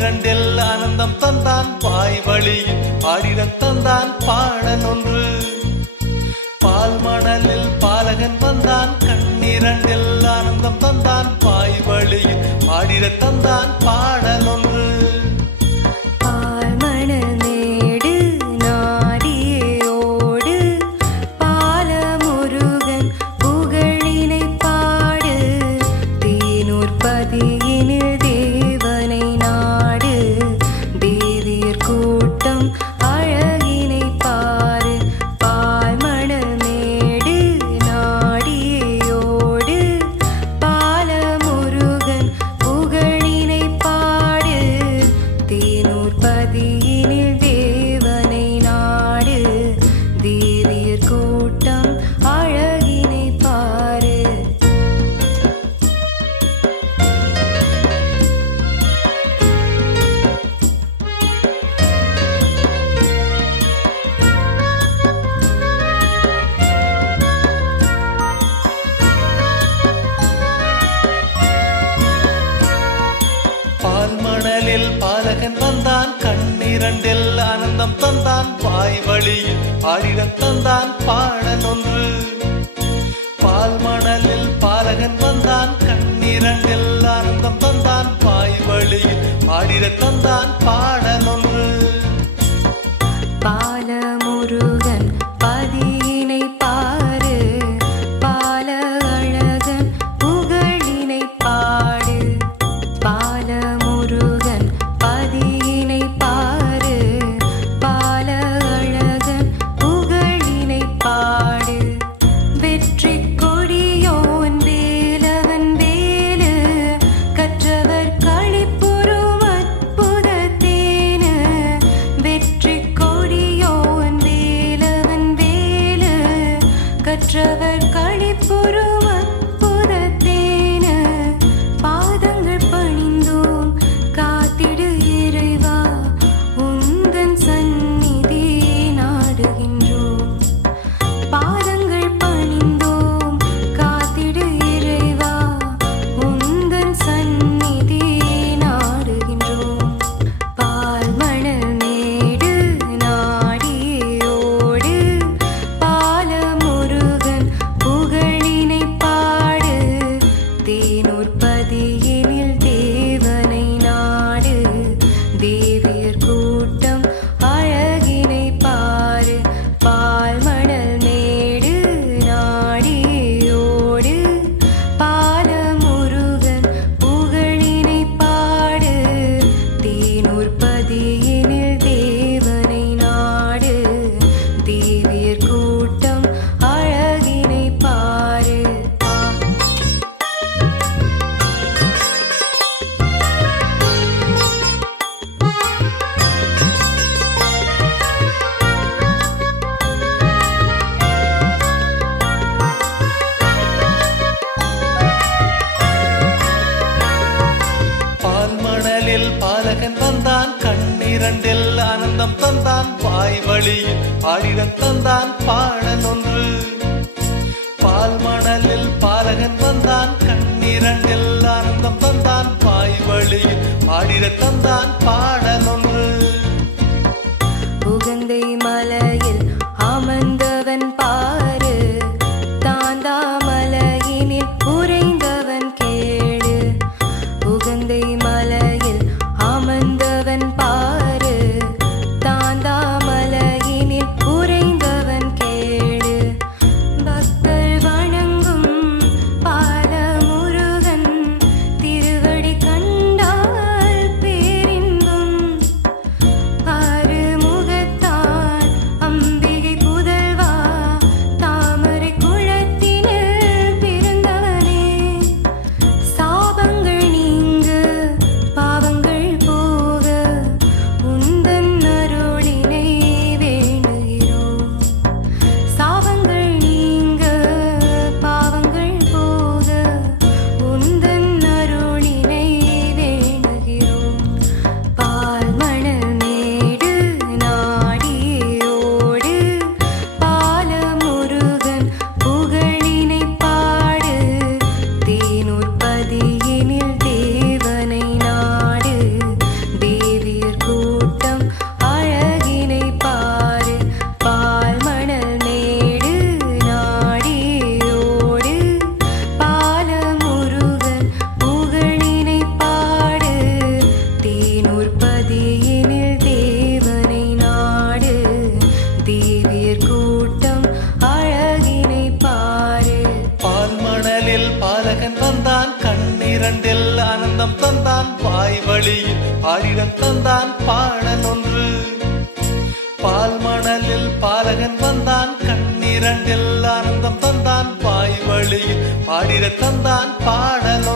பனிரெண்டில் ஆனந்தம் தந்தான் பாய் வழியில் பாடிட தந்தான் பாடன் ஒன்று. பால் மணலில் பாலகன் வந்தான் கண்ணிரண்டில் ஆனந்தம் தந்தான் பாய் வழியில் பாடிட தந்தான் பாட the end. பாய் வழியில் பாடிடத் தந்தான் பாடல் ஒன்று பால் மணலில் பாலகன் வந்தான் கண்ணிரண்டில் ஆனந்தம் தந்தான். பாய் வழியில் பாடிடத் தந்தான் பாடல் கற்றவர் கழிப்புறு இரண்டில் ஆனந்தம் தந்தான் பாய் வழியில் பாடிடத் தந்தான் பாடல் ஒன்று. பால் மணலில் பாலகன் வந்தான் கண்ணிரண்டில் ஆனந்தம் தந்தான் பாய் வழியில் பாடிடத் தந்தான் பாடல் பாடிடம் தந்தான் பாய் வழியில் பாடிடம் தந்தான் பாடன் ஒன்று. பால் மணலில் பாலகன் வந்தான் கண்ணிரண்டில் ஆனந்தம் தந்தான் பாய் வழியில் பாடிட தந்தான் பாடல்